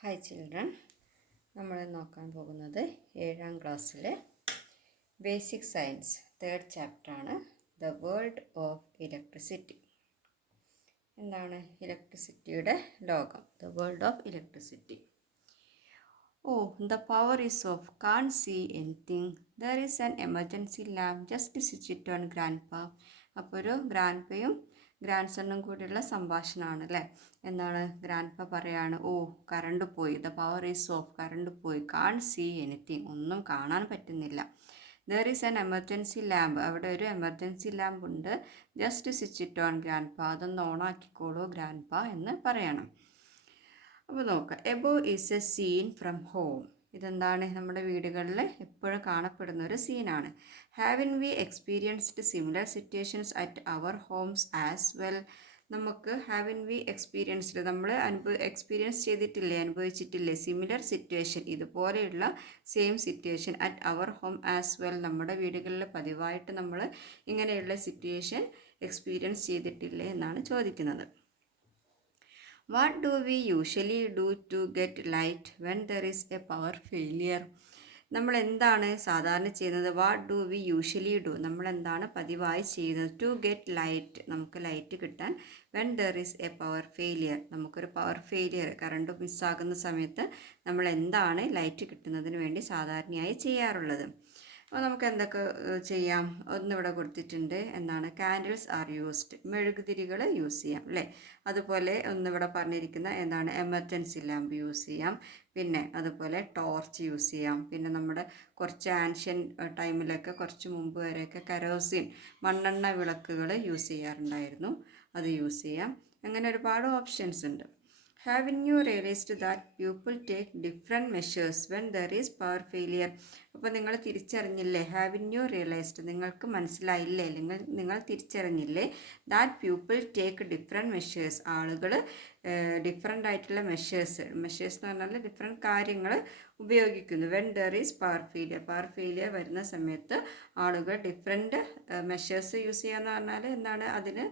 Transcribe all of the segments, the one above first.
Hi children, നമ്മൾ നോക്കാൻ പോകുന്നത് 7ാം ക്ലാസ്സിലെ ബേസിക് സയൻസ് 3rd ചാപ്റ്ററാണ്. The world of electricity. എന്താണ് ഇലക്ട്രിസിറ്റിയുടെ ലോകം? The world of electricity. The power is off, can't see anything. There is an emergency lamp, just switch it on, grandpa. അപ്പോൾ ഒരു ഗ്രാൻഡ്പയും ഗ്രാൻഡ് സണ്ണും കൂടിയുള്ള സംഭാഷണമാണ് അല്ലേ. എന്താണ് ഗ്രാൻഡ്പ പറയാണ്, കറണ്ട് പോയി, the power is off, current പോയി, കാൺ സീ എനിത്തിങ്, ഒന്നും കാണാൻ പറ്റുന്നില്ല. There is an emergency lamp, അവിടെ ഒരു എമർജൻസി ലാമ്പ് ഉണ്ട്, just switch it on grandpa, അതൊന്ന് ഓണാക്കിക്കോളൂ ഗ്രാൻഡ്പ എന്ന് പറയണം. അപ്പോൾ നോക്കാം. Above is a scene from home. ഇതെന്താണ് നമ്മുടെ വീടുകളിൽ എപ്പോഴും കാണപ്പെടുന്ന ഒരു സീനാണ്. Haven't we experienced similar situations at our homes as well. നമുക്ക് ഹാവിൻ വി എക്സ്പീരിയൻസ്ഡ്, നമ്മൾ എക്സ്പീരിയൻസ് ചെയ്തിട്ടില്ലേ, അനുഭവിച്ചിട്ടില്ലേ, സിമിലർ സിറ്റുവേഷൻ, ഇതുപോലെയുള്ള same situation at our home as well, നമ്മുടെ വീടുകളിൽ പതിവായിട്ട് നമ്മൾ ഇങ്ങനെയുള്ള സിറ്റുവേഷൻ എക്സ്പീരിയൻസ് ചെയ്തിട്ടില്ലേ എന്നാണ് ചോദിക്കുന്നത്. What do we usually do to get light when there is a power failure? നമ്മൾ എന്താണ് സാധാരണ ചെയ്യുന്നത്? What do we usually do, നമ്മൾ എന്താണ് പതിവായി ചെയ്യുന്നത്? ടു ഗെറ്റ് ലൈറ്റ്, നമുക്ക് ലൈറ്റ് കിട്ടാൻ. When there is A power failure, നമുക്കൊരു പവർ ഫെയിലിയർ, കറണ്ട് മിസ്സാകുന്ന സമയത്ത് നമ്മൾ എന്താണ് ലൈറ്റ് കിട്ടുന്നതിന് വേണ്ടി സാധാരണയായി ചെയ്യാറുള്ളത്? അപ്പോൾ നമുക്ക് എന്തൊക്കെ ചെയ്യാം? ഒന്നിവിടെ കൊടുത്തിട്ടുണ്ട്, എന്താണ് കാൻഡിൽസ് ആർ യൂസ്ഡ്, മെഴുകുതിരികൾ യൂസ് ചെയ്യാം അല്ലേ. അതുപോലെ ഒന്നിവിടെ പറഞ്ഞിരിക്കുന്ന എന്താണ് എമർജൻസി ലാമ്പ് യൂസ് ചെയ്യാം. പിന്നെ അതുപോലെ ടോർച്ച് യൂസ് ചെയ്യാം. പിന്നെ നമ്മുടെ കുറച്ച് ആൻഷ്യൻ ടൈമിലൊക്കെ കുറച്ച് മുമ്പ് വരെയൊക്കെ കെറോസിൻ, മണ്ണെണ്ണ വിളക്കുകൾ യൂസ് ചെയ്യാറുണ്ടായിരുന്നു, അത് യൂസ് ചെയ്യാം. അങ്ങനെ ഒരുപാട് ഓപ്ഷൻസ് ഉണ്ട്. Haven't you realized that people take different measures when there is power failure? അപ്പോൾ നിങ്ങൾ തിരിച്ചറിഞ്ഞില്ലേ? Haven't you realized, നിങ്ങൾക്ക് മനസ്സിലായില്ലേ, നിങ്ങൾ തിരിച്ചറിഞ്ഞില്ലേ? That people take different measures, ആളുകൾ ഡിഫറെൻ്റ് ആയിട്ടുള്ള മെഷേഴ്സ് എന്ന് പറഞ്ഞാൽ ഡിഫറെൻറ്റ് കാര്യങ്ങൾ ഉപയോഗിക്കുന്നു. When there is power failure വരുന്ന സമയത്ത് ആളുകൾ ഡിഫറെൻറ്റ് മെഷേഴ്സ് യൂസ് ചെയ്യാന്ന് പറഞ്ഞാൽ എന്താണ്, അതിന്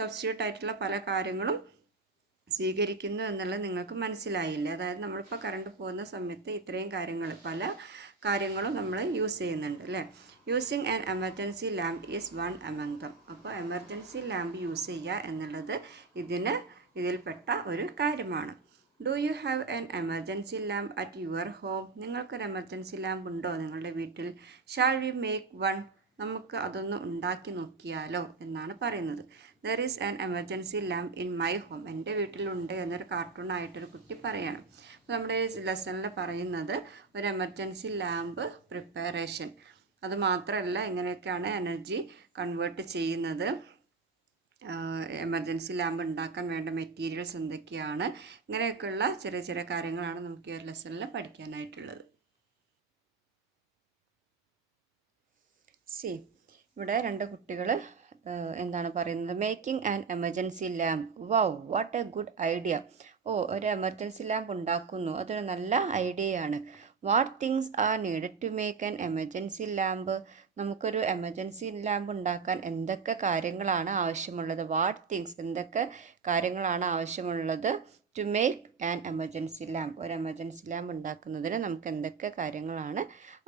സബ്സ്റ്റിറ്റ്യൂട്ട് ആയിട്ടുള്ള പല കാര്യങ്ങളും സ്വീകരിക്കുന്നു എന്നുള്ളത് നിങ്ങൾക്ക് മനസ്സിലായില്ലേ? അതായത് നമ്മളിപ്പോൾ കറണ്ട് പോകുന്ന സമയത്ത് ഇത്രയും കാര്യങ്ങൾ, പല കാര്യങ്ങളും നമ്മൾ യൂസ് ചെയ്യുന്നുണ്ട് അല്ലേ. Using an emergency lamp is one among them. അപ്പോൾ എമർജൻസി ലാമ്പ് യൂസ് ചെയ്യുക എന്നുള്ളത് ഇതിൽപ്പെട്ട ഒരു കാര്യമാണ്. Do you have an emergency lamp at your home? നിങ്ങൾക്കൊരു എമർജൻസി ലാമ്പ് ഉണ്ടോ നിങ്ങളുടെ വീട്ടിൽ? ഷാൾ വി മേക്ക് വൺ, നമുക്ക് അതൊന്ന് ഉണ്ടാക്കി നോക്കിയാലോ എന്നാണ് പറയുന്നത്. There is an emergency lamp in my home, എൻ്റെ വീട്ടിലുണ്ട് എന്നൊരു കാർട്ടൂണായിട്ടൊരു കുട്ടി പറയണം. അപ്പോൾ നമ്മുടെ ലെസണിൽ പറയുന്നത് ഒരു എമർജൻസി ലാമ്പ് പ്രിപ്പറേഷൻ, അത് മാത്രമല്ല എങ്ങനെയൊക്കെയാണ് എനർജി കൺവേർട്ട് ചെയ്യുന്നത്, എമർജൻസി ലാമ്പ് ഉണ്ടാക്കാൻ വേണ്ട മെറ്റീരിയൽസ് എന്തൊക്കെയാണ്, ഇങ്ങനെയൊക്കെയുള്ള ചെറിയ ചെറിയ കാര്യങ്ങളാണ് നമുക്ക് ഈ ഒരു ലെസണിൽ പഠിക്കാനായിട്ടുള്ളത്. ഇവിടെ രണ്ട് കുട്ടികൾ എന്താണ് പറയുന്നത്? Making an emergency lamp. Wow, what a good idea. ഒരു എമർജൻസി ലാമ്പ് ഉണ്ടാക്കുന്നു, അതൊരു നല്ല ഐഡിയയാണ്. What things are needed to make an emergency lamp? നമുക്കൊരു എമർജൻസി ലാമ്പ് ഉണ്ടാക്കാൻ എന്തൊക്കെ കാര്യങ്ങളാണ് ആവശ്യമുള്ളത്? വാട്ട് തിങ്സ്, എന്തൊക്കെ കാര്യങ്ങളാണ് ആവശ്യമുള്ളത്? To make an emergency lamp, ഒരു എമർജൻസി ലാമ്പ് ഉണ്ടാക്കുന്നതിന് നമുക്ക് എന്തൊക്കെ കാര്യങ്ങളാണ്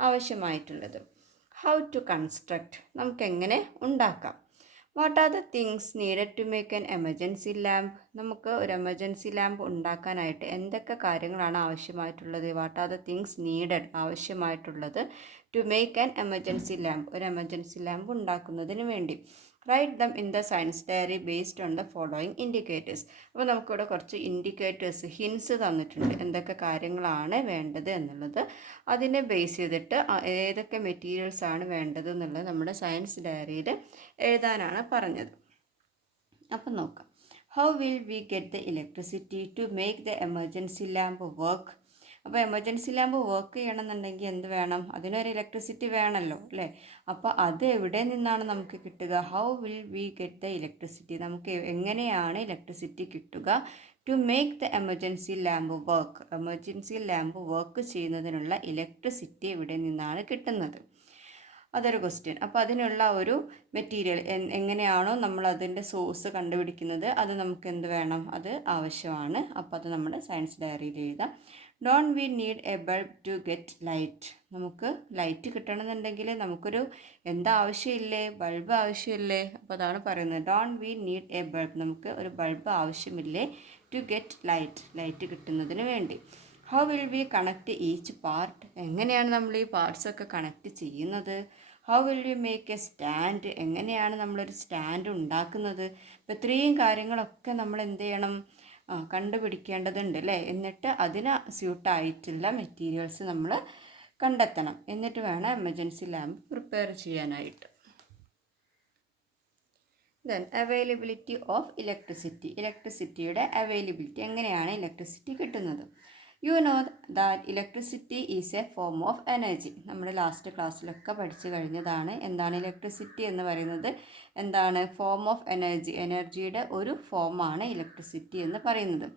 ആവശ്യമായിട്ടുള്ളത്? ഹൗ ടു കൺസ്ട്രക്ട്, നമുക്ക് എങ്ങനെ ഉണ്ടാക്കാം? What are the things needed to make an emergency lamp, നമുക്ക് ഒരു എമർജൻസി ലാമ്പ് ഉണ്ടാക്കാനായിട്ട് എന്തൊക്കെ കാര്യങ്ങളാണ് ആവശ്യമായിട്ടുള്ളത്? What are the things needed, ആവശ്യമായിട്ടുള്ളത് to make an emergency lamp, ഒരു എമർജൻസി ലാമ്പ് ഉണ്ടാക്കുന്നതിന് വേണ്ടി. Write them in the science diary based on the following indicators. അപ്പോൾ നമുക്കിവിടെ കുറച്ച് ഇൻഡിക്കേറ്റേഴ്സ്, ഹിൻസ് തന്നിട്ടുണ്ട്, എന്തൊക്കെ കാര്യങ്ങളാണ് വേണ്ടത് എന്നുള്ളത്. അതിനെ ബേസ് ചെയ്തിട്ട് ഏതൊക്കെ മെറ്റീരിയൽസ് ആണ് വേണ്ടത് എന്നുള്ളത് നമ്മുടെ സയൻസ് ഡയറിയിൽ എഴുതാനാണ് പറഞ്ഞത്. അപ്പം നോക്കാം. How will we get the electricity to make the emergency lamp work? അപ്പോൾ എമർജൻസി ലാമ്പ് വർക്ക് ചെയ്യണമെന്നുണ്ടെങ്കിൽ എന്ത് വേണം? അതിനൊരു ഇലക്ട്രിസിറ്റി വേണമല്ലോ അല്ലേ. അപ്പോൾ അത് എവിടെ നിന്നാണ് നമുക്ക് കിട്ടുക? How will we get the electricity, നമുക്ക് എങ്ങനെയാണ് ഇലക്ട്രിസിറ്റി കിട്ടുക? To make the emergency lamp work, emergency lamp work ചെയ്യുന്നതിനുള്ള ഇലക്ട്രിസിറ്റി എവിടെ നിന്നാണ് കിട്ടുന്നത്? അതൊരു ക്വസ്റ്റ്യൻ. അപ്പോൾ അതിനുള്ള ഒരു മെറ്റീരിയൽ എങ്ങനെയാണോ നമ്മൾ അതിൻ്റെ സോഴ്സ് കണ്ടുപിടിക്കുന്നത് അത് നമുക്ക് എന്ത് വേണം, അത് ആവശ്യമാണ്. അപ്പോൾ അത് നമ്മുടെ സയൻസ് ഡയറിയിൽ എഴുതാം. Don't we need a bulb to get light. നമുക്ക് ലൈറ്റ് കിട്ടണമെന്നുണ്ടെങ്കിൽ നമുക്കൊരു എന്താ ആവശ്യമില്ലേ, ബൾബ് ആവശ്യമില്ലേ. അപ്പോൾ അതാണ് പറയുന്നത്, don't we need a bulb, നമുക്ക് ഒരു ബൾബ് ആവശ്യമില്ലേ ടു ഗെറ്റ് ലൈറ്റ് കിട്ടുന്നതിന് വേണ്ടി. How will we connect each part, എങ്ങനെയാണ് നമ്മൾ ഈ പാർട്സൊക്കെ കണക്ട് ചെയ്യുന്നത്. How will you make a stand, എങ്ങനെയാണ് നമ്മളൊരു സ്റ്റാൻഡ് ഉണ്ടാക്കുന്നത്. അപ്പോൾ ഇത്രയും കാര്യങ്ങളൊക്കെ നമ്മൾ എന്ത് ചെയ്യണം, കണ്ടുപിടിക്കേണ്ടതുണ്ട് അല്ലേ. എന്നിട്ട് അതിന് സ്യൂട്ടായിട്ടുള്ള മെറ്റീരിയൽസ് നമ്മൾ കണ്ടെത്തണം. എന്നിട്ട് വേണം എമർജൻസി ലാമ്പ് പ്രിപ്പയർ ചെയ്യാനായിട്ട്. ദെൻ അവൈലബിലിറ്റി ഓഫ് ഇലക്ട്രിസിറ്റി, ഇലക്ട്രിസിറ്റിയുടെ അവൈലബിലിറ്റി, എങ്ങനെയാണ് ഇലക്ട്രിസിറ്റി കിട്ടുന്നത്. You know that electricity is a form of energy. നമ്മുടെ ലാസ്റ്റ് ക്ലാസ്സിലൊക്കെ പഠിച്ചു കഴിഞ്ഞതാണ്. എന്താണ് ഇലക്ട്രിസിറ്റി എന്ന് പറയുന്നത്, എന്താണ്, ഫോം ഓഫ് എനർജി, എനർജിയുടെ ഒരു ഫോമാണ് ഇലക്ട്രിസിറ്റി എന്ന് പറയുന്നത്.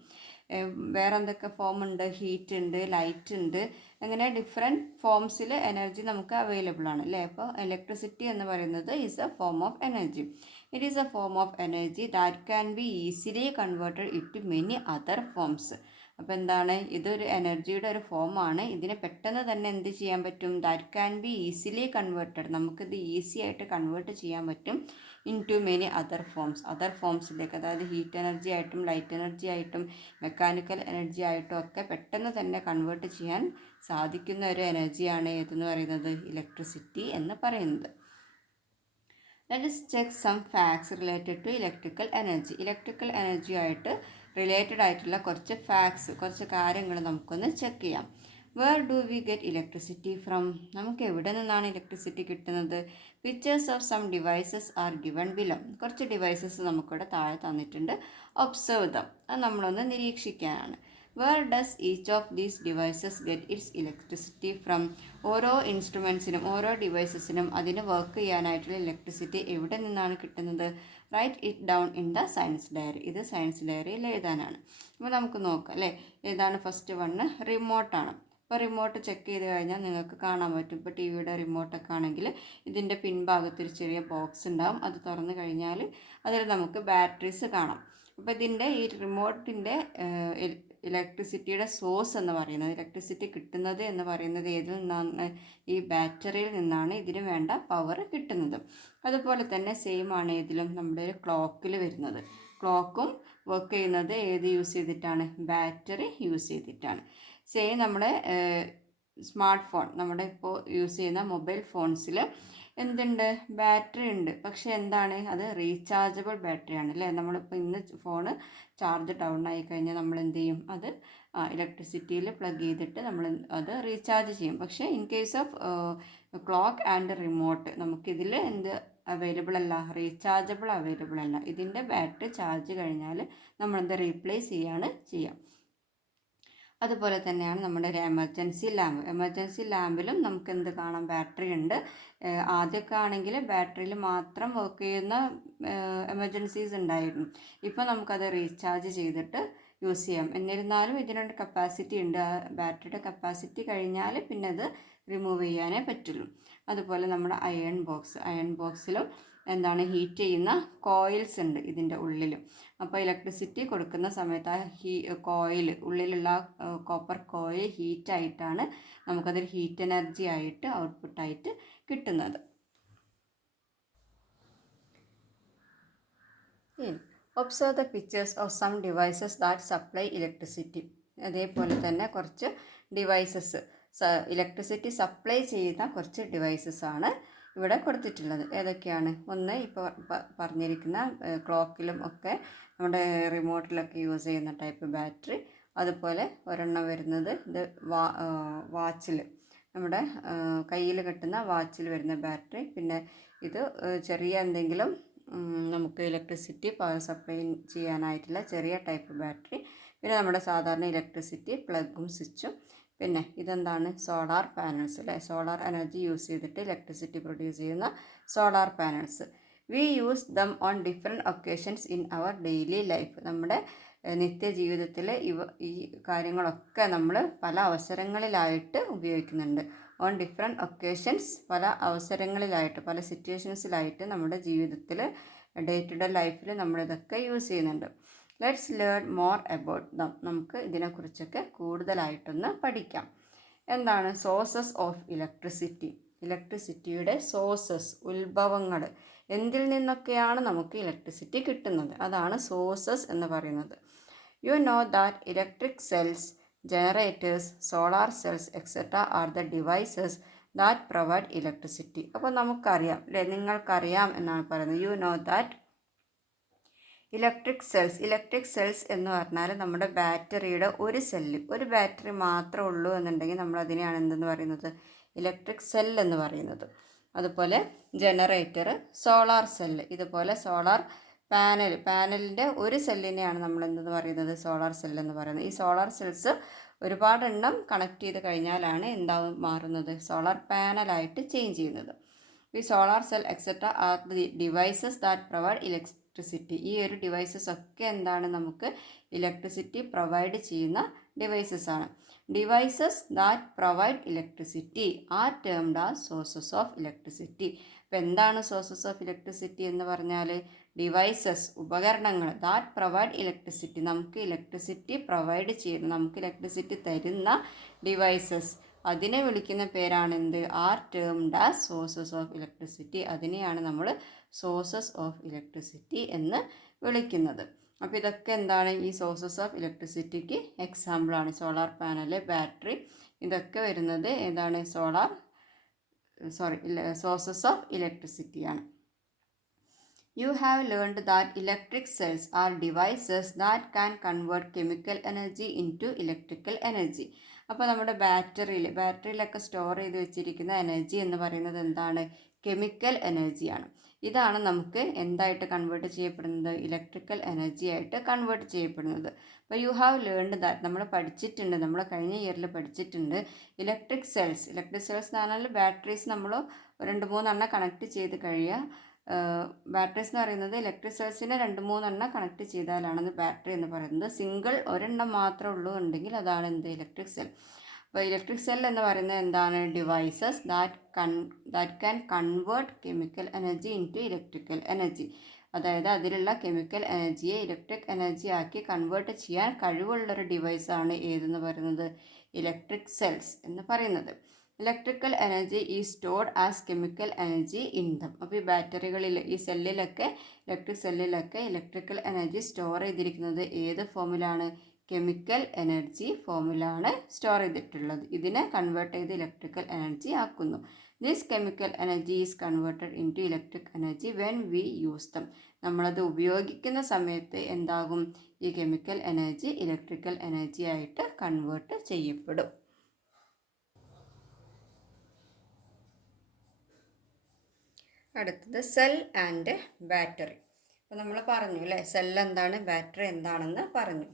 വേറെ എന്തൊക്കെ ഫോം ഉണ്ട്, ഹീറ്റ് ഉണ്ട്, ലൈറ്റ് ഉണ്ട്, അങ്ങനെ ഡിഫറെൻറ്റ് ഫോംസിൽ എനർജി നമുക്ക് അവൈലബിൾ ആണ് അല്ലേ. അപ്പോൾ ഇലക്ട്രിസിറ്റി എന്ന് പറയുന്നത് is a form of energy. It is a form of energy that can be easily converted into many other forms. അപ്പോൾ എന്താണ്, ഇതൊരു എനർജിയുടെ ഒരു ഫോമാണ്. ഇതിനെ പെട്ടെന്ന് തന്നെ എന്ത് ചെയ്യാൻ പറ്റും, that can be easily converted, നമുക്കിത് ഈസി ആയിട്ട് കൺവേർട്ട് ചെയ്യാൻ പറ്റും ഇൻടു മെനി അതർ ഫോംസിലേക്ക്. അതായത് ഹീറ്റ് എനർജി ആയിട്ടും ലൈറ്റ് എനർജി ആയിട്ടും മെക്കാനിക്കൽ എനർജി ആയിട്ടും ഒക്കെ പെട്ടെന്ന് തന്നെ കൺവേർട്ട് ചെയ്യാൻ സാധിക്കുന്ന ഒരു എനർജിയാണ് ഏതെന്ന് പറയുന്നത്, ഇലക്ട്രിസിറ്റി എന്ന് പറയുന്നത്. Let us check some facts related to electrical energy. Electrical energy ആയിട്ട് റിലേറ്റഡ് ആയിട്ടുള്ള കുറച്ച് ഫാക്ട്സ്, കുറച്ച് കാര്യങ്ങൾ നമുക്കൊന്ന് ചെക്ക് ചെയ്യാം. Where do we get electricity from, നമുക്ക് എവിടെ നിന്നാണ് ഇലക്ട്രിസിറ്റി കിട്ടുന്നത്. Pictures of some devices are given below, കുറച്ച് ഡിവൈസസ് നമുക്കിവിടെ താഴെ തന്നിട്ടുണ്ട്. ഒബ്സർവ് ദം, അത് നമ്മളൊന്ന് നിരീക്ഷിക്കാനാണ്. Where does each of these devices get its electricity from, ഓരോ ഇൻസ്ട്രുമെൻസിനും ഓരോ ഡിവൈസസിനും അതിന് വർക്ക് ചെയ്യാനായിട്ടുള്ള ഇലക്ട്രിസിറ്റി എവിടെ നിന്നാണ് കിട്ടുന്നത്. Write it down in the science diary, ഇത് സയൻസ് ഡയറിയിൽ എഴുതാനാണ്. അപ്പോൾ നമുക്ക് നോക്കാം അല്ലേ. ഏതാണ് ഫസ്റ്റ് വണ്ണ്, റിമോട്ടാണ്. ഇപ്പോൾ റിമോട്ട് ചെക്ക് ചെയ്ത് കഴിഞ്ഞാൽ നിങ്ങൾക്ക് കാണാൻ പറ്റും. ഇപ്പോൾ ടി വിയുടെ റിമോട്ടൊക്കെ ആണെങ്കിൽ ഇതിൻ്റെ പിൻഭാഗത്ത് ഒരു ചെറിയ ബോക്സ് ഉണ്ടാകും. അത് തുറന്നു കഴിഞ്ഞാൽ അതിൽ നമുക്ക് ബാറ്ററീസ് കാണാം. അപ്പോൾ ഇതിൻ്റെ ഈ റിമോട്ടിൻ്റെ ഇലക്ട്രിസിറ്റിയുടെ സോഴ്സ് എന്ന് പറയുന്നത്, ഇലക്ട്രിസിറ്റി കിട്ടുന്നത് എന്ന് പറയുന്നത് ഏതിൽ നിന്നാണ്, ഈ ബാറ്ററിയിൽ നിന്നാണ് ഇതിന് വേണ്ട പവർ കിട്ടുന്നത്. അതുപോലെ തന്നെ സെയിം ആണ് ഇതിലും നമ്മുടെ ഒരു ക്ലോക്കിൽ വരുന്നത്. ക്ലോക്കും വർക്ക് ചെയ്യുന്നത് ഏത് യൂസ് ചെയ്തിട്ടാണ്, ബാറ്ററി യൂസ് ചെയ്തിട്ടാണ്. സെയിം നമ്മുടെ സ്മാർട്ട് ഫോൺ, നമ്മുടെ ഇപ്പോൾ യൂസ് ചെയ്യുന്ന മൊബൈൽ ഫോൺസിൽ എന്തുണ്ട്, ബാറ്ററി ഉണ്ട്. പക്ഷേ എന്താണ്, അത് റീചാർജബിൾ ബാറ്ററി ആണ് അല്ലേ. നമ്മളിപ്പോൾ ഇന്ന് ഫോണ് ചാർജ് ഡൗൺ ആയി കഴിഞ്ഞാൽ നമ്മൾ എന്ത് ചെയ്യും, അത് ഇലക്ട്രിസിറ്റിയിൽ പ്ലഗ് ചെയ്തിട്ട് നമ്മൾ അത് റീചാർജ് ചെയ്യും. പക്ഷേ in case of clock and remote നമുക്കിതിൽ എന്ത് അവൈലബിൾ അല്ല, റീചാർജബിൾ അവൈലബിൾ അല്ല. ഇതിൻ്റെ ബാറ്ററി ചാർജ് കഴിഞ്ഞാൽ നമ്മളെന്ത് റീപ്ലേസ് ചെയ്യാം. അതുപോലെ തന്നെയാണ് നമ്മുടെ ഒരു എമർജൻസി ലാമ്പിലും നമുക്ക് എന്ത് കാണാം, ബാറ്ററി ഉണ്ട്. ആദ്യമൊക്കെ ആണെങ്കിൽ ബാറ്ററിയിൽ മാത്രം വർക്ക് ചെയ്യുന്ന എമർജൻസീസ് ഉണ്ടായിരുന്നു. ഇപ്പോൾ നമുക്കത് റീചാർജ് ചെയ്തിട്ട് യൂസ് ചെയ്യാം. എന്നിരുന്നാലും ഇതിനൊരു കപ്പാസിറ്റി ഉണ്ട്. ആ ബാറ്ററിയുടെ കപ്പാസിറ്റി കഴിഞ്ഞാൽ പിന്നെ അത് റിമൂവ് ചെയ്യാനേ പറ്റുള്ളൂ. അതുപോലെ നമ്മുടെ അയൺ ബോക്സിലും എന്താണ്, ഹീറ്റ് ചെയ്യുന്ന കോയിൽസ് ഉണ്ട് ഇതിൻ്റെ ഉള്ളിലും. അപ്പോൾ ഇലക്ട്രിസിറ്റി കൊടുക്കുന്ന സമയത്ത് ആ കോയിൽ, ഉള്ളിലുള്ള കോപ്പർ കോയിൽ ഹീറ്റായിട്ടാണ് നമുക്കതൊരു ഹീറ്റ് എനർജി ആയിട്ട് ഔട്ട്പുട്ടായിട്ട് കിട്ടുന്നത്. Observe the pictures of some devices that supply electricity. അതേപോലെ തന്നെ കുറച്ച് ഡിവൈസസ്, ഇലക്ട്രിസിറ്റി സപ്ലൈ ചെയ്യുന്ന കുറച്ച് ഡിവൈസസ് ആണ് ഇവിടെ കൊടുത്തിട്ടുള്ളത്. ഏതൊക്കെയാണ്, ഒന്ന് ഇപ്പോൾ പറഞ്ഞിരിക്കുന്ന ക്ലോക്കിലും ഒക്കെ നമ്മുടെ റിമോട്ടിലൊക്കെ യൂസ് ചെയ്യുന്ന ടൈപ്പ് ബാറ്ററി. അതുപോലെ ഒരെണ്ണം വരുന്നത് ഇത് വാച്ചിൽ, നമ്മുടെ കയ്യിൽ കെട്ടുന്ന വാച്ചിൽ വരുന്ന ബാറ്ററി. പിന്നെ ഇത് ചെറിയ എന്തെങ്കിലും നമുക്ക് ഇലക്ട്രിസിറ്റി പവർ സപ്ലൈ ചെയ്യാനായിട്ടുള്ള ചെറിയ ടൈപ്പ് ബാറ്ററി. പിന്നെ നമ്മുടെ സാധാരണ ഇലക്ട്രിസിറ്റി പ്ലഗും സ്വിച്ചും. പിന്നെ ഇതെന്താണ്, സോളാർ പാനൽസ് അല്ലേ. സോളാർ എനർജി യൂസ് ചെയ്തിട്ട് ഇലക്ട്രിസിറ്റി പ്രൊഡ്യൂസ് ചെയ്യുന്ന solar panels. We use them on different occasions in our daily life. നമ്മുടെ നിത്യജീവിതത്തിൽ ഈ കാര്യങ്ങളൊക്കെ നമ്മൾ പല അവസരങ്ങളിലായിട്ട് ഉപയോഗിക്കുന്നുണ്ട്. ഓൺ ഡിഫറെൻറ്റ് ഒക്കേഷൻസ്, പല അവസരങ്ങളിലായിട്ട്, പല സിറ്റുവേഷൻസിലായിട്ട് നമ്മുടെ ജീവിതത്തിൽ ഡേ ടു ഡേ ലൈഫിൽ നമ്മളിതൊക്കെ യൂസ് ചെയ്യുന്നുണ്ട്. Let's learn more about them. നമുക്ക് ഇതിനെക്കുറിച്ചൊക്കെ കൂടുതലായിട്ടൊന്ന് പഠിക്കാം. എന്താണ് സോഴ്സസ് ഓഫ് ഇലക്ട്രിസിറ്റി? ഇലക്ട്രിസിറ്റിയുടെ സോഴ്സസ്, ഉത്ഭവങ്ങൾ, എന്തിൽ നിന്നൊക്കെയാണ് നമുക്ക് ഇലക്ട്രിസിറ്റി കിട്ടുന്നത്, അതാണ് സോഴ്സസ് എന്ന് പറയുന്നത്. U know that electric cells, generators, solar cells etcetera are the devices that provide electricity. അപ്പോൾ നമുക്കറിയാം അല്ലേ, നിങ്ങൾക്കറിയാം എന്നാണ് പറയുന്നത്. U know that electric cells എന്ന് പറഞ്ഞാൽ നമ്മുടെ ബാറ്ററിയുടെ ഒരു സെല്ല്, ഒരു ബാറ്ററി മാത്രമേ ഉള്ളൂ എന്നുണ്ടെങ്കിൽ നമ്മൾ അതിനെയാണ് എന്തെന്ന് പറയുന്നത്, ഇലക്ട്രിക് സെൽ എന്ന് പറയുന്നത്. അതുപോലെ ജനറേറ്റർ, സോളാർ സെല്ല്, ഇതുപോലെ സോളാർ പാനലിൻ്റെ ഒരു സെല്ലിനെയാണ് നമ്മൾ എന്തെന്ന് പറയുന്നത്, സോളാർ സെൽ എന്ന് പറയുന്നത്. ഈ സോളാർ സെൽസ് ഒരുപാട് എണ്ണം കണക്ട് ചെയ്ത് കഴിഞ്ഞാലാണ് എന്താവും മാറുന്നത്, സോളാർ പാനലായിട്ട് ചേഞ്ച് ചെയ്യുന്നത്. ഈ solar cell etcetera are the devices that provide electricity. ഈ ഒരു ഡിവൈസസ് ഒക്കെ എന്താണ്, നമുക്ക് ഇലക്ട്രിസിറ്റി പ്രൊവൈഡ് ചെയ്യുന്ന ഡിവൈസസ് ആണ്. Devices that provide electricity are termed as sources of electricity. അപ്പോൾ എന്താണ് സോഴ്സസ് ഓഫ് ഇലക്ട്രിസിറ്റി എന്ന് പറഞ്ഞാൽ, ഡിവൈസസ്, ഉപകരണങ്ങൾ, ദാറ്റ് പ്രൊവൈഡ് ഇലക്ട്രിസിറ്റി, നമുക്ക് ഇലക്ട്രിസിറ്റി പ്രൊവൈഡ് ചെയ്യുന്ന, നമുക്ക് ഇലക്ട്രിസിറ്റി തരുന്ന ഡിവൈസസ്, അതിനെ വിളിക്കുന്ന പേരാണ് എന്ത്, are termed as sources of electricity. അതിനെയാണ് നമ്മൾ സോഴ്സസ് ഓഫ് ഇലക്ട്രിസിറ്റി എന്ന് വിളിക്കുന്നത്. അപ്പോൾ ഇതൊക്കെ എന്താണ്, ഈ സോഴ്സസ് ഓഫ് ഇലക്ട്രിസിറ്റിക്ക് എക്സാമ്പിളാണ്. സോളാർ പാനൽ, ബാറ്ററി, ഇതൊക്കെ വരുന്നത് ഏതാണ്, സോഴ്സസ് ഓഫ് ഇലക്ട്രിസിറ്റിയാണ്. You have learned that electric cells are devices that can convert chemical energy into electrical energy. അപ്പോൾ നമ്മുടെ ബാറ്ററിയിലൊക്കെ സ്റ്റോർ ചെയ്ത് വെച്ചിരിക്കുന്ന എനർജി എന്ന് പറയുന്നത് എന്താണ്, കെമിക്കൽ എനർജിയാണ്. ഇതാണ് നമുക്ക് എന്തായിട്ട് കൺവേർട്ട് ചെയ്യപ്പെടുന്നത്, ഇലക്ട്രിക്കൽ എനർജി ആയിട്ട് കൺവേർട്ട് ചെയ്യപ്പെടുന്നത്. അപ്പോൾ യു ഹാവ് ലേൺഡ് ദാറ്റ്, നമ്മൾ പഠിച്ചിട്ടുണ്ട്, നമ്മൾ കഴിഞ്ഞ ഇയറിൽ പഠിച്ചിട്ടുണ്ട്, ഇലക്ട്രിക് സെൽസ് എന്ന് പറഞ്ഞാൽ ബാറ്ററീസ് നമ്മൾ 2-3 കണക്ട് ചെയ്ത് കഴിയുക. ബാറ്ററീസ് എന്ന് പറയുന്നത് ഇലക്ട്രിക് സെൽസിനെ 2-3 കണക്ട് ചെയ്താലാണ് ബാറ്ററി എന്ന് പറയുന്നത്. സിംഗിൾ ഒരെണ്ണം മാത്രമേ ഉള്ളൂ ഉണ്ടെങ്കിൽ അതാണ് എന്ത്, ഇലക്ട്രിക് സെൽ. അപ്പോൾ ഇലക്ട്രിക് സെൽ എന്ന് പറയുന്നത് എന്താണ്, devices that can convert chemical energy into electrical energy. അതായത് അതിലുള്ള കെമിക്കൽ എനർജിയെ ഇലക്ട്രിക് എനർജി ആക്കി കൺവേർട്ട് ചെയ്യാൻ കഴിവുള്ളൊരു ഡിവൈസാണ് ഏതെന്ന് പറയുന്നത്, ഇലക്ട്രിക് സെൽസ് എന്ന് പറയുന്നത്. Electrical energy is stored as chemical energy in them. അപ്പോൾ ഈ ബാറ്ററികളിൽ, ഈ സെല്ലിലൊക്കെ, ഇലക്ട്രിക് സെല്ലിലൊക്കെ ഇലക്ട്രിക്കൽ എനർജി സ്റ്റോർ ചെയ്തിരിക്കുന്നത് ഏത് ഫോമിലാണ്, കെമിക്കൽ എനർജി ഫോമിലാണ് സ്റ്റോർ ചെയ്തിട്ടുള്ളത്. ഇതിനെ കൺവേർട്ട് ചെയ്ത് ഇലക്ട്രിക്കൽ എനർജി ആക്കുന്നു. This chemical energy is converted into electric energy when we use them. നമ്മളത് ഉപയോഗിക്കുന്ന സമയത്ത് എന്താകും, ഈ കെമിക്കൽ എനർജി ഇലക്ട്രിക്കൽ എനർജി ആയിട്ട് കൺവേർട്ട് ചെയ്യപ്പെടും. അടുത്തത് സെൽ ആൻഡ് ബാറ്ററി. അപ്പോൾ നമ്മൾ പറഞ്ഞു അല്ലേ, സെൽ എന്താണ്, ബാറ്ററി എന്താണെന്ന് പറഞ്ഞു.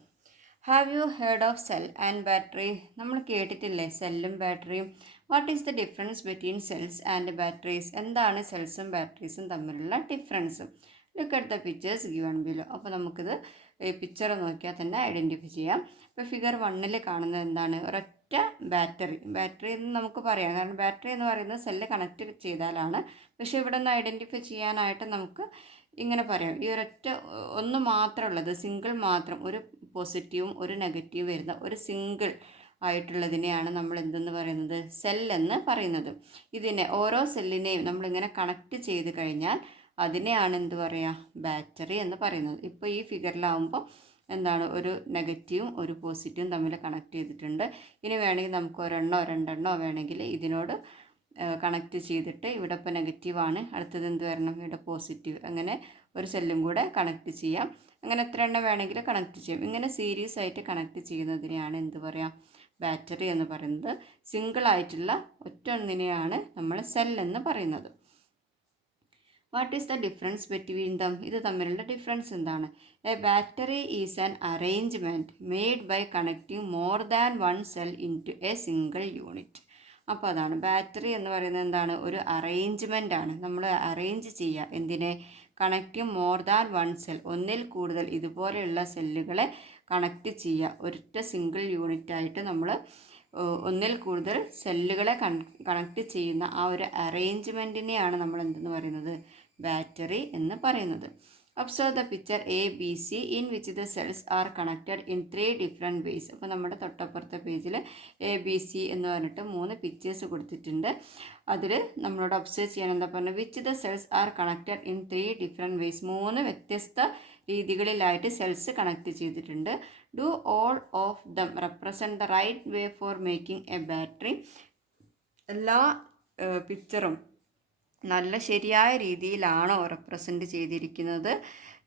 Have you heard of cell and battery? നമ്മൾ കേട്ടിട്ടില്ലേ സെല്ലും ബാറ്ററിയും? What is the difference between cells and batteries? എന്താണ് സെൽസും ബാറ്ററീസും തമ്മിലുള്ള difference? Look at the pictures given below. അപ്പോൾ നമുക്കിത് ഈ പിക്ചർ നോക്കിയാൽ തന്നെ ഐഡൻറ്റിഫൈ ചെയ്യാം. ഇപ്പോൾ ഫിഗർ 1 കാണുന്നത് എന്താണ്, ഒരൊറ്റ ബാറ്ററി എന്ന് നമുക്ക് പറയാം. കാരണം ബാറ്ററി എന്ന് പറയുന്നത് സെല്ല് കണക്ട് ചെയ്താലാണ്. പക്ഷേ ഇവിടെ നിന്ന് ഐഡൻറ്റിഫൈ ചെയ്യാനായിട്ട് നമുക്ക് ഇങ്ങനെ പറയാം, ഈ ഒരൊറ്റ ഒന്ന് മാത്രമുള്ളത്, സിംഗിൾ മാത്രം, ഒരു പോസിറ്റീവും ഒരു നെഗറ്റീവും വരുന്ന ഒരു സിംഗിൾ ആയിട്ടുള്ളതിനെയാണ് നമ്മൾ എന്തെന്ന് പറയുന്നത്, സെൽ എന്ന് പറയുന്നത്. ഇതിനെ ഓരോ സെല്ലിനെയും നമ്മളിങ്ങനെ കണക്ട് ചെയ്ത് കഴിഞ്ഞാൽ അതിനെയാണ് എന്ത് പറയുക, ബാറ്ററി എന്ന് പറയുന്നത്. ഇപ്പോൾ ഈ ഫിഗറിലാവുമ്പോൾ എന്താണ്, ഒരു നെഗറ്റീവും ഒരു പോസിറ്റീവും തമ്മിൽ കണക്ട് ചെയ്തിട്ടുണ്ട്. ഇനി വേണമെങ്കിൽ നമുക്ക് 1-2 വേണമെങ്കിൽ ഇതിനോട് കണക്ട് ചെയ്തിട്ട് ഇവിടെ ഇപ്പോൾ നെഗറ്റീവാണ്, അടുത്തത് എന്ത് വരണം, ഇവിടെ പോസിറ്റീവ്, അങ്ങനെ ഒരു സെല്ലും കൂടെ കണക്ട് ചെയ്യാം. അങ്ങനെ എത്ര എണ്ണം വേണമെങ്കിൽ കണക്ട് ചെയ്യാം. ഇങ്ങനെ സീരീസ് ആയിട്ട് കണക്ട് ചെയ്യുന്നതിനെയാണ് എന്ത് പറയുക, ബാറ്ററി എന്ന് പറയുന്നത്. സിംഗിൾ ആയിട്ടുള്ള ഒറ്റ ഒന്നിനെയാണ് നമ്മൾ സെൽ എന്ന് പറയുന്നത്. What is the difference between them? ഇത് തമ്മിലുള്ള ഡിഫറൻസ് എന്താണ്? A battery is an arrangement made by connecting more than one cell into a single unit. അപ്പോൾ അതാണ് ബാറ്ററി എന്ന് പറയുന്നത് എന്താണ്, ഒരു അറേഞ്ച്മെൻ്റ് ആണ്. നമ്മൾ അറേഞ്ച് ചെയ്യുക എന്തിനെ, connecting more than one cell, ഒന്നിൽ കൂടുതൽ ഇതുപോലെയുള്ള സെല്ലുകളെ കണക്ട് ചെയ്യുക, ഒരൊറ്റ സിംഗിൾ യൂണിറ്റ് ആയിട്ട് നമ്മൾ ഒന്നിൽ കൂടുതൽ സെല്ലുകളെ കണക്ട് ചെയ്യുന്ന ആ ഒരു അറേഞ്ച്മെൻറ്റിനെയാണ് നമ്മൾ എന്തെന്ന് പറയുന്നത്, ബാറ്ററി എന്ന് പറയുന്നത്. Observe the picture A B C in which the cells are connected in 3 different vase. അപ്പോൾ നമ്മുടെ തൊട്ടപ്പുറത്തെ പേജിൽ എ ബി സി എന്ന് പറഞ്ഞിട്ട് 3 പിക്ചേഴ്സ് കൊടുത്തിട്ടുണ്ട്. അതിൽ നമ്മളോട് ഒബ്സർവ് ചെയ്യാൻ എന്താ പറഞ്ഞത്, which the cells are connected in 3 different ways. 3 വ്യത്യസ്ത രീതികളിലായിട്ട് സെൽസ് കണക്ട് ചെയ്തിട്ടുണ്ട്. Do all of them represent the right way for making a battery. എല്ലാ പിക്ചറും നല്ല ശരിയായ രീതിയിലാണോ റെപ്രസെൻറ്റ് ചെയ്തിരിക്കുന്നത്.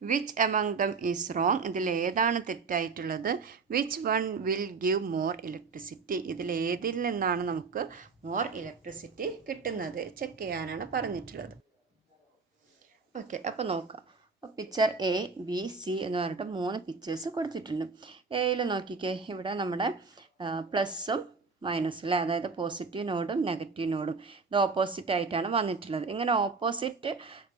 Which among them is wrong. ഇതിൽ ഏതാണ് തെറ്റായിട്ടുള്ളത്. Which one will give more electricity. ഇതിലേതിൽ നിന്നാണ് നമുക്ക് മോർ ഇലക്ട്രിസിറ്റി കിട്ടുന്നത് ചെക്ക് ചെയ്യാനാണ് പറഞ്ഞിട്ടുള്ളത്. ഓക്കെ, അപ്പോൾ നോക്കാം. പിക്ചർ എ ബി സി എന്ന് പറഞ്ഞിട്ട് 3 പിക്ചേഴ്സ് കൊടുത്തിട്ടുണ്ട്. എയിൽ നോക്കിക്കേ, ഇവിടെ നമ്മുടെ പ്ലസ്സും മൈനസും അല്ലേ, അതായത് പോസിറ്റീവ് നോഡും നെഗറ്റീവ് നോഡും ഇത് ഓപ്പോസിറ്റ് ആയിട്ടാണ് വന്നിട്ടുള്ളത്. ഇങ്ങനെ ഓപ്പോസിറ്റ്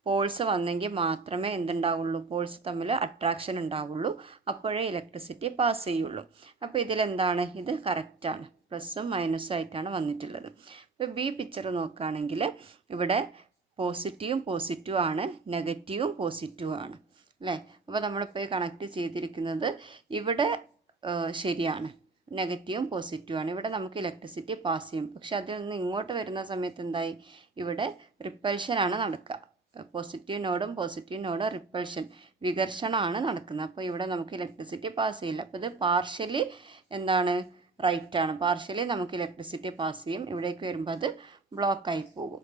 പോൾസ് വന്നെങ്കിൽ മാത്രമേ എന്തുണ്ടാവുള്ളൂ, പോൾസ് തമ്മിൽ അട്രാക്ഷൻ ഉണ്ടാവുള്ളൂ, അപ്പോഴേ ഇലക്ട്രിസിറ്റി പാസ് ചെയ്യുള്ളൂ. അപ്പോൾ ഇതിലെന്താണ്, ഇത് കറക്റ്റാണ്, പ്ലസ്സും മൈനസും ആയിട്ടാണ് വന്നിട്ടുള്ളത്. ഇപ്പോൾ ബി പിക്ചർ നോക്കുകയാണെങ്കിൽ ഇവിടെ പോസിറ്റീവും ആണ്, നെഗറ്റീവും ആണ് അല്ലേ. അപ്പോൾ നമ്മളിപ്പോൾ കണക്ട് ചെയ്തിരിക്കുന്നത് ഇവിടെ ശരിയാണ്, നെഗറ്റീവും ആണ്. ഇവിടെ നമുക്ക് ഇലക്ട്രിസിറ്റി പാസ് ചെയ്യും. പക്ഷെ അതിൽ നിന്ന് ഇങ്ങോട്ട് വരുന്ന സമയത്ത് എന്തായി, ഇവിടെ റിപ്പൽഷനാണ് നടക്കുക. പോസിറ്റീവ് നോഡും റിപ്പൽഷൻ, വികർഷണമാണ് നടക്കുന്നത്. അപ്പോൾ ഇവിടെ നമുക്ക് ഇലക്ട്രിസിറ്റി പാസ് ചെയ്യില്ല. അപ്പോൾ ഇത് പാർഷ്യലി എന്താണ്, റൈറ്റാണ്. പാർഷ്യലി നമുക്ക് ഇലക്ട്രിസിറ്റി പാസ് ചെയ്യും. ഇവിടേക്ക് വരുമ്പോൾ അത് ബ്ലോക്കായി പോകും.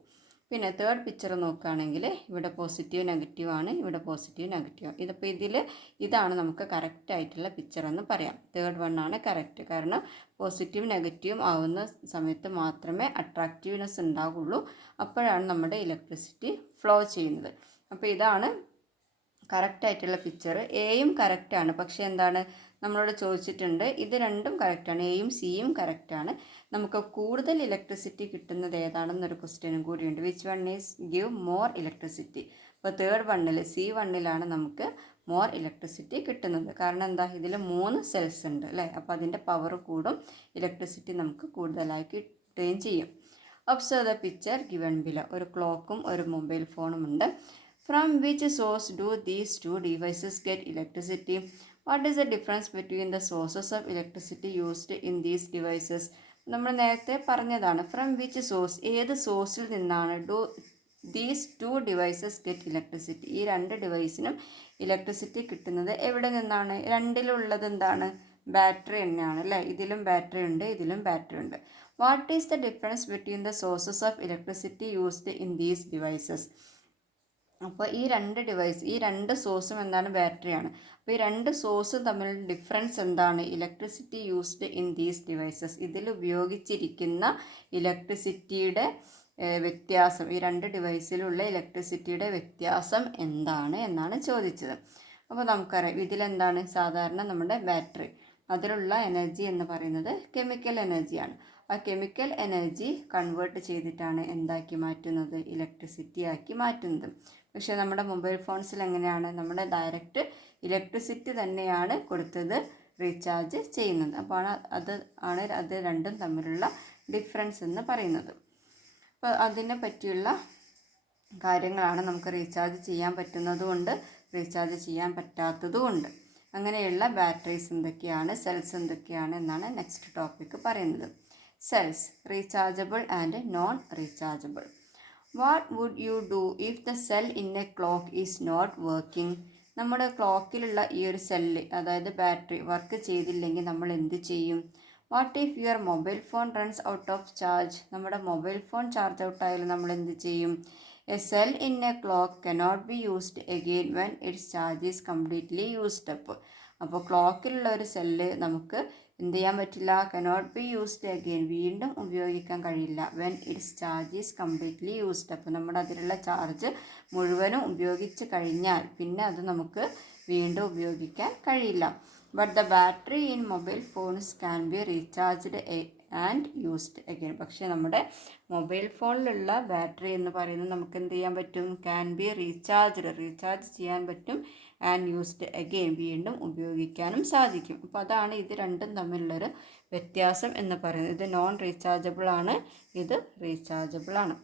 പിന്നെ തേർഡ് പിക്ചർ നോക്കുകയാണെങ്കിൽ ഇവിടെ പോസിറ്റീവ് നെഗറ്റീവ് ആണ്, ഇവിടെ പോസിറ്റീവ് നെഗറ്റീവ്. ഇതിപ്പോൾ ഇതാണ് നമുക്ക് കറക്റ്റ് ആയിട്ടുള്ള പിക്ചർ എന്ന് പറയാം. തേർഡ് വൺ ആണ് കറക്റ്റ്. കാരണം പോസിറ്റീവ് നെഗറ്റീവും ആവുന്ന സമയത്ത് മാത്രമേ അട്രാക്റ്റീവ്നെസ് ഉണ്ടാവുള്ളൂ, അപ്പോഴാണ് നമ്മുടെ ഇലക്ട്രിസിറ്റി ഫ്ലോ ചെയ്യുന്നത്. അപ്പോൾ ഇതാണ് കറക്റ്റായിട്ടുള്ള പിക്ചർ. എയും കറക്റ്റാണ്, പക്ഷേ എന്താണ്, നമ്മളോട് ചോദിച്ചിട്ടുണ്ട് ഇത് രണ്ടും കറക്റ്റാണ്, എയും സിയും കറക്റ്റാണ്. നമുക്ക് കൂടുതൽ ഇലക്ട്രിസിറ്റി കിട്ടുന്നത് ഏതാണെന്നൊരു ക്വസ്റ്റ്യനും കൂടിയുണ്ട്. Which one is give more electricity. അപ്പോൾ തേർഡ് വണ്ണിൽ C1 നമുക്ക് മോർ ഇലക്ട്രിസിറ്റി കിട്ടുന്നത്. കാരണം എന്താ, ഇതിൽ 3 സെൽസ് ഉണ്ട് അല്ലേ. അപ്പോൾ അതിൻ്റെ പവർ കൂടും, ഇലക്ട്രിസിറ്റി നമുക്ക് കൂടുതലായി കിട്ടുകയും ചെയ്യും. Observe the picture given below. ഒരു ക്ലോക്കും ഒരു മൊബൈൽ ഫോണും ഉണ്ട്. From which source do these 2 devices get electricity? What is the difference between the sources of electricity used in these devices? നമ്മൾ നേരത്തെ പറഞ്ഞതാണ്. ഫ്രം വിച്ച് സോഴ്സ്, ഏത് സോഴ്സിൽ നിന്നാണ് ദീസ് 2 ഡിവൈസസ് ഗെറ്റ് ഇലക്ട്രിസിറ്റി. ഈ 2 ഡിവൈസിനും ഇലക്ട്രിസിറ്റി കിട്ടുന്നത് എവിടെ നിന്നാണ്. രണ്ടിലുള്ളത് എന്താണ്, ബാറ്ററി തന്നെയാണ് അല്ലേ. ഇതിലും ബാറ്ററി ഉണ്ട്, ഇതിലും ബാറ്ററി ഉണ്ട്. What is the difference between the sources of electricity used in these devices. അപ്പോൾ ഈ 2 സോഴ്സും എന്താണ്, ബാറ്ററിയാണ്. അപ്പോൾ ഈ 2 സോഴ്സും തമ്മിലുള്ള ഡിഫറൻസ് എന്താണ്, electricity used in these devices. ഇതിൽ ഉപയോഗിച്ചിരിക്കുന്ന ഇലക്ട്രിസിറ്റിയുടെ വ്യത്യാസം, ഈ 2 ഡിവൈസിലുള്ള ഇലക്ട്രിസിറ്റിയുടെ വ്യത്യാസം എന്താണ് എന്നാണ് ചോദിച്ചത്. അപ്പോൾ നമുക്കറിയാം ഇതിലെന്താണ്, സാധാരണ നമ്മുടെ ബാറ്ററി അതിലുള്ള എനർജി എന്ന് പറയുന്നത് കെമിക്കൽ എനർജിയാണ്. ആ കെമിക്കൽ എനർജി കൺവേർട്ട് ചെയ്തിട്ടാണ് എന്താക്കി മാറ്റുന്നത്, ഇലക്ട്രിസിറ്റി ആക്കി മാറ്റുന്നത്. പക്ഷേ നമ്മുടെ മൊബൈൽ ഫോൺസിൽ എങ്ങനെയാണ്, നമ്മുടെ ഡയറക്റ്റ് ഇലക്ട്രിസിറ്റി തന്നെയാണ് കൊടുത്തത് റീചാർജ് ചെയ്യുന്നത്. അപ്പോൾ അത് രണ്ടും തമ്മിലുള്ള ഡിഫറൻസ് എന്ന് പറയുന്നത്. അപ്പോൾ അതിനെ പറ്റിയുള്ള കാര്യങ്ങളാണ് നമുക്ക് റീചാർജ് ചെയ്യാൻ പറ്റുന്നതുകൊണ്ട് റീചാർജ് ചെയ്യാൻ പറ്റാത്തതുകൊണ്ട്. അങ്ങനെയുള്ള ബാറ്ററീസ് എന്തൊക്കെയാണ്, സെൽസ് എന്തൊക്കെയാണ് എന്നാണ് നെക്സ്റ്റ് ടോപ്പിക്ക് പറയുന്നത്. Cells rechargeable and non rechargeable. What would you do if the cell in a clock is not working. നമ്മുടെ ക്ലോക്കിലുള്ള ഈ ഒരു സെല്ല്, അതായത് ബാറ്ററി വർക്ക് ചെയ്തില്ലെങ്കിൽ നമ്മൾ എന്ത് ചെയ്യും. What if your mobile phone runs out of charge. നമ്മുടെ മൊബൈൽ ഫോൺ ചാർജ് ഔട്ട് ആയാലും നമ്മൾ എന്ത് ചെയ്യും. A cell in a clock cannot be used again when it's charge is completely used up. അപ്പോൾ ക്ലോക്കിലുള്ള ഒരു സെല്ല് നമുക്ക് എന്ത് ചെയ്യാൻ പറ്റില്ല, കനോട്ട് ബി യൂസ്ഡ് അഗെയിൻ, വീണ്ടും ഉപയോഗിക്കാൻ കഴിയില്ല. When it's charge is completely used up, നമ്മുടെ അതിലുള്ള ചാർജ് മുഴുവനും ഉപയോഗിച്ച് കഴിഞ്ഞാൽ പിന്നെ അത് നമുക്ക് വീണ്ടും ഉപയോഗിക്കാൻ കഴിയില്ല. But the battery in mobile phones can be recharged and used again. പക്ഷേ നമ്മുടെ മൊബൈൽ ഫോണിലുള്ള ബാറ്ററി എന്ന് പറയുന്നത് നമുക്ക് എന്ത് ചെയ്യാൻ പറ്റും, ക്യാൻ ബി റീചാർജ് ചെയ്യാൻ പറ്റും ആൻഡ് യൂസ്ഡ് അഗെയിൻ, വീണ്ടും ഉപയോഗിക്കാനും സാധിക്കും. അപ്പോൾ അതാണ് ഇത് രണ്ടും തമ്മിലുള്ളൊരു വ്യത്യാസം എന്ന് പറയുന്നത്. ഇത് നോൺ റീചാർജബിൾ ആണ്, ഇത് റീചാർജബിൾ ആണ്.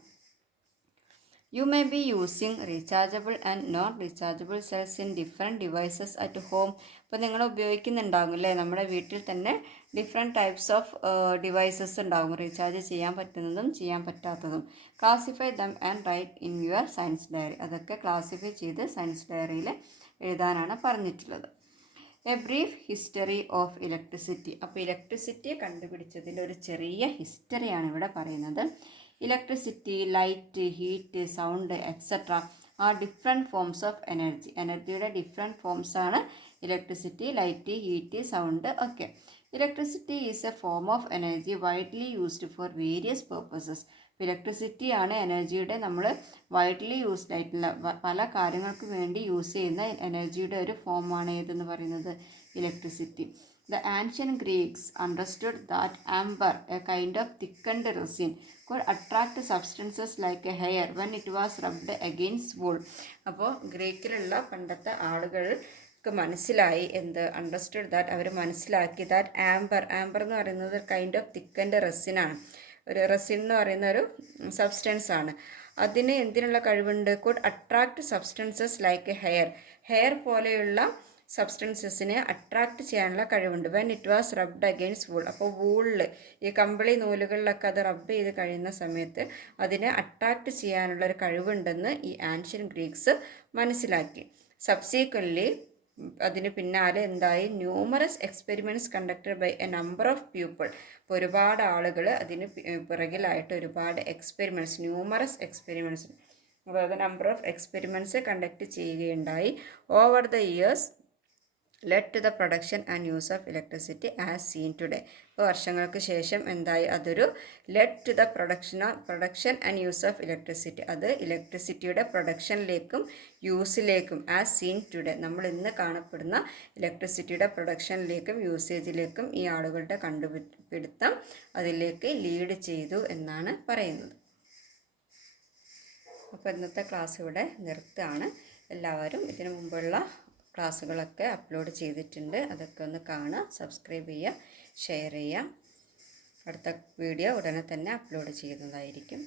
You may be using rechargeable and non-rechargeable cells in different devices at home. ഇപ്പോൾ നിങ്ങൾ ഉപയോഗിക്കുന്നുണ്ടാകും അല്ലേ, നമ്മുടെ വീട്ടിൽ തന്നെ ഡിഫറെൻറ്റ് ടൈപ്സ് ഓഫ് ഡിവൈസസ് ഉണ്ടാകും, റീചാർജ് ചെയ്യാൻ പറ്റുന്നതും ചെയ്യാൻ പറ്റാത്തതും. Classify them and write in your science diary. അതൊക്കെ ക്ലാസിഫൈ ചെയ്ത് സയൻസ് ഡയറിയിൽ എഴുതാനാണ് പറഞ്ഞിട്ടുള്ളത്. A brief history of electricity. അപ്പോൾ ഇലക്ട്രിസിറ്റി കണ്ടുപിടിച്ചതിൻ്റെ ഒരു ചെറിയ ഹിസ്റ്ററിയാണ് ഇവിടെ പറയുന്നത്. Electricity, light, heat, sound etcetera are different forms of energy. എനർജിയുടെ ഡിഫറെൻറ്റ് ഫോംസാണ് ഇലക്ട്രിസിറ്റി, ലൈറ്റ്, ഹീറ്റ്, സൗണ്ട് ഒക്കെ. Electricity is a form of energy widely used for various purposes. Electricity ആണ് എനർജിയുടെ നമ്മൾ വൈഡ്ലി യൂസ്ഡ് ആയിട്ടുള്ള പല കാര്യങ്ങൾക്ക് വേണ്ടി യൂസ് ചെയ്യുന്ന എനർജിയുടെ ഒരു ഫോമാണ് ഏതെന്ന് പറയുന്നത് electricity. The ancient Greeks understood that amber, a kind of thickened resin, could attract substances like a hair when it was rubbed against wool. അപ്പോൾ ഗ്രീക്കിലുള്ള പണ്ടത്തെ ആളുകൾക്ക് മനസ്സിലായി അണ്ടർസ്റ്റുഡ് ദാറ്റ്, അവർ മനസ്സിലാക്കി ദാറ്റ് ആംബർ എന്ന് പറയുന്നത് കൈൻഡ് ഓഫ് തിക്കൻഡ് റെസിനാണ്. ഒരു resin എന്ന് പറയുന്ന ഒരു സബ്സ്റ്റൻസ് ആണ്. അതിന് എന്തിനുള്ള കഴിവുണ്ട്? Could attract substances like hair പോലെയുള്ള സബ്സ്റ്റൻസസിനെ അട്രാക്റ്റ് ചെയ്യാനുള്ള കഴിവുണ്ട്. When it was rubbed against wool. അപ്പോൾ വൂളിൽ ഈ കമ്പിളി നൂലുകളിലൊക്കെ അത് റബ്ബ് ചെയ്ത് കഴിയുന്ന സമയത്ത് അതിനെ അട്രാക്റ്റ് ചെയ്യാനുള്ള ഒരു കഴിവുണ്ടെന്ന് ഈ ആൻഷ്യൻ ഗ്രീക്സ് മനസ്സിലാക്കി. സബ്സീക്വൻ്റ്ലി അതിന് പിന്നാലെ എന്തായി? Numerous experiments conducted by a number of people. ഇപ്പോൾ ഒരുപാട് ആളുകൾ അതിന് പിറകിലായിട്ട് ഒരുപാട് എക്സ്പെരിമെൻറ്റ്സ്, ന്യൂമറസ് എക്സ്പെരിമെൻറ്റ്സ്, അതായത് നമ്പർ ഓഫ് എക്സ്പെരിമെൻറ്റ്സ് കണ്ടക്ട് ചെയ്യുകയുണ്ടായി. Over the years led to the production and use of electricity as seen today. ഇപ്പോൾ വർഷങ്ങൾക്ക് ശേഷം എന്തായി? അതൊരു led to the production and use of electricity, അത് ഇലക്ട്രിസിറ്റിയുടെ പ്രൊഡക്ഷനിലേക്കും യൂസിലേക്കും ആസ് സീൻ ടുഡേ, നമ്മൾ ഇന്ന് കാണപ്പെടുന്ന ഇലക്ട്രിസിറ്റിയുടെ പ്രൊഡക്ഷനിലേക്കും യൂസേജിലേക്കും ഈ ആളുകളുടെ കണ്ടുപിടുത്തം അതിലേക്ക് ലീഡ് ചെയ്തു എന്നാണ് പറയുന്നത്. അപ്പോൾ ഇന്നത്തെ ക്ലാസ് ഇവിടെ നിർത്തുകയാണ്. എല്ലാവരും ഇതിനു മുമ്പുള്ള ക്ലാസ്സുകളൊക്കെ അപ്ലോഡ് ചെയ്തിട്ടുണ്ട്, അതൊക്കെ ഒന്ന് കാണുക, സബ്സ്ക്രൈബ് ചെയ്യുക, ഷെയർ ചെയ്യുക. അടുത്ത വീഡിയോ ഉടനെ തന്നെ അപ്ലോഡ് ചെയ്യുന്നതായിരിക്കും.